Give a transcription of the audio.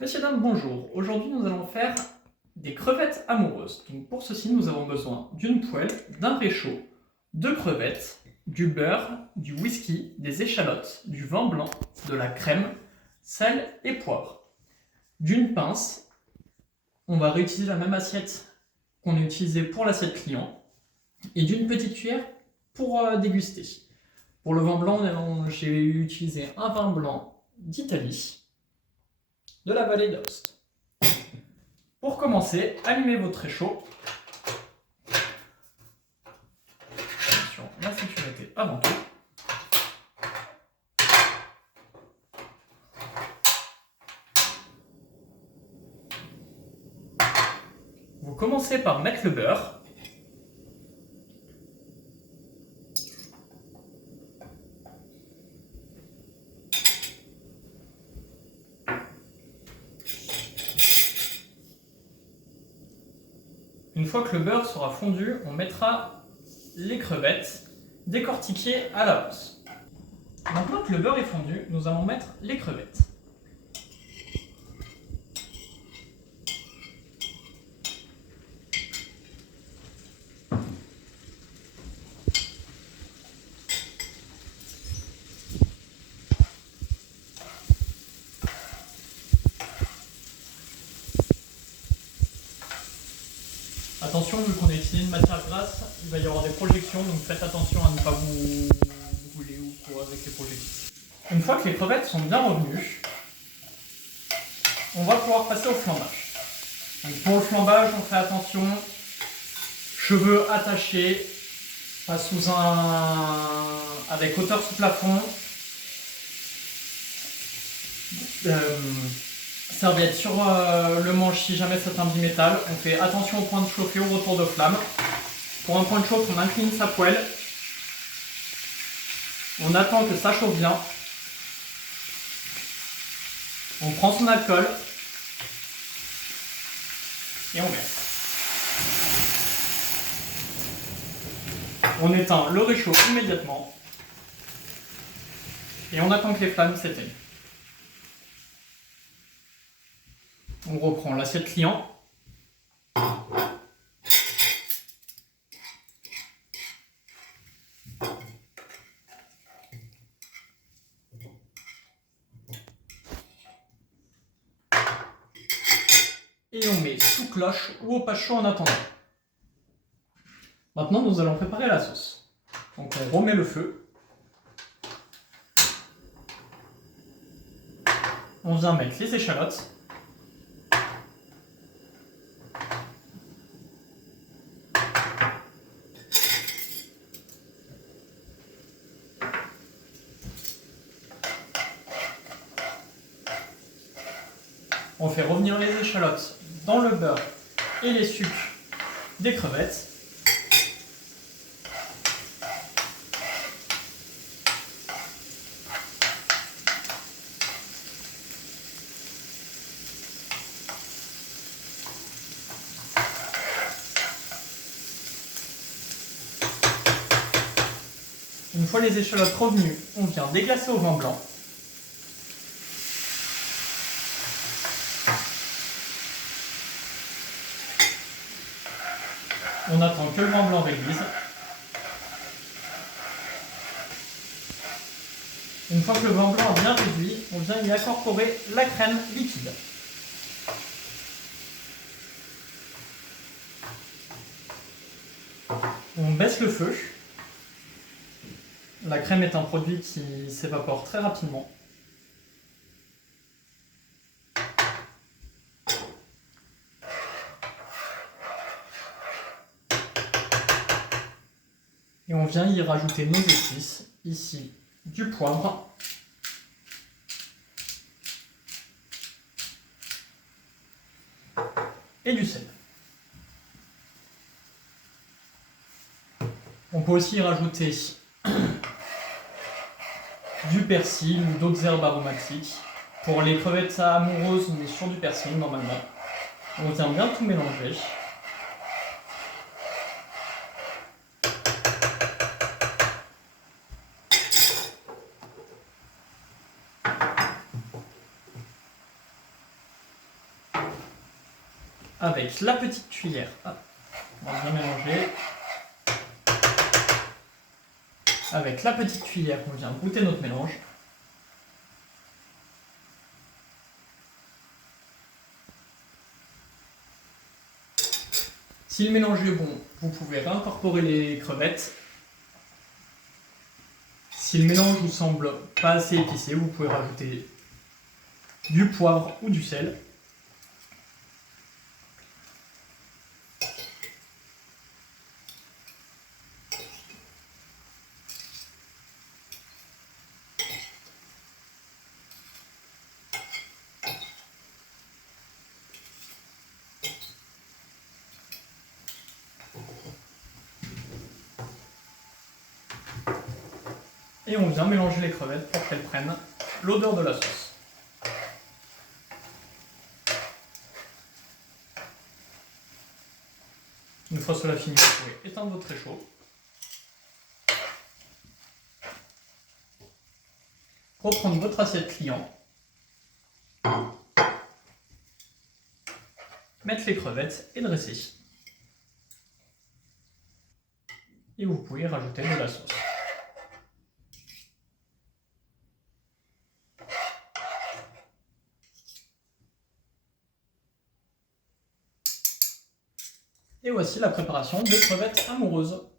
Monsieur, dame, bonjour. Aujourd'hui, nous allons faire des crevettes amoureuses. Donc, pour ceci, nous avons besoin d'une poêle, d'un réchaud, de crevettes, du beurre, du whisky, des échalotes, du vin blanc, de la crème, sel et poivre. D'une pince, on va réutiliser la même assiette qu'on a utilisée pour l'assiette client, et d'une petite cuillère pour déguster. Pour le vin blanc, j'ai utilisé un vin blanc d'Italie, de la vallée d'Aoste. Pour commencer, allumez votre réchaud. Sur la sécurité avant tout. Vous commencez par mettre le beurre. Une fois que le beurre sera fondu, on mettra les crevettes décortiquées à l'avance. Maintenant que le beurre est fondu, nous allons mettre les crevettes. Attention, vu qu'on a utilisé une matière grasse, il va y avoir des projections, donc faites attention à ne pas vous brûler ou quoi avec les projections. Une fois que les crevettes sont bien revenues, on va pouvoir passer au flambage. Donc pour le flambage, on fait attention, cheveux attachés, pas avec hauteur sous plafond, serviette sur le manche si jamais c'est un bimétal. On fait attention au point de chauffe et au retour de flamme. Pour un point de chauffe, on incline sa poêle. On attend que ça chauffe bien. On prend son alcool. Et on verse. On éteint le réchaud immédiatement. Et on attend que les flammes s'éteignent. On reprend l'assiette client. Et on met sous cloche ou au pas chaud en attendant. Maintenant, nous allons préparer la sauce. Donc on remet le feu. On vient mettre les échalotes. On fait revenir les échalotes dans le beurre et les sucs des crevettes. Une fois les échalotes revenues, on vient déglacer au vin blanc. On attend que le vin blanc réduise. Une fois que le vin blanc a bien réduit, on vient y incorporer la crème liquide. On baisse le feu. La crème est un produit qui s'évapore très rapidement. Et on vient y rajouter nos épices, ici du poivre, et du sel. On peut aussi y rajouter du persil ou d'autres herbes aromatiques. Pour les crevettes amoureuses, on est sur du persil normalement. On vient bien tout mélanger. avec la petite cuillère. Hop, on va bien mélanger. Avec la petite cuillère, on vient goûter notre mélange. Si le mélange est bon, vous pouvez réincorporer les crevettes. Si le mélange vous semble pas assez épicé, vous pouvez rajouter du poivre ou du sel. Et on vient mélanger les crevettes pour qu'elles prennent l'odeur de la sauce. Une fois cela fini, vous pouvez éteindre votre réchaud. Reprendre votre assiette client. Mettre les crevettes et dresser. Et vous pouvez rajouter de la sauce. Et voici la préparation des crevettes amoureuses.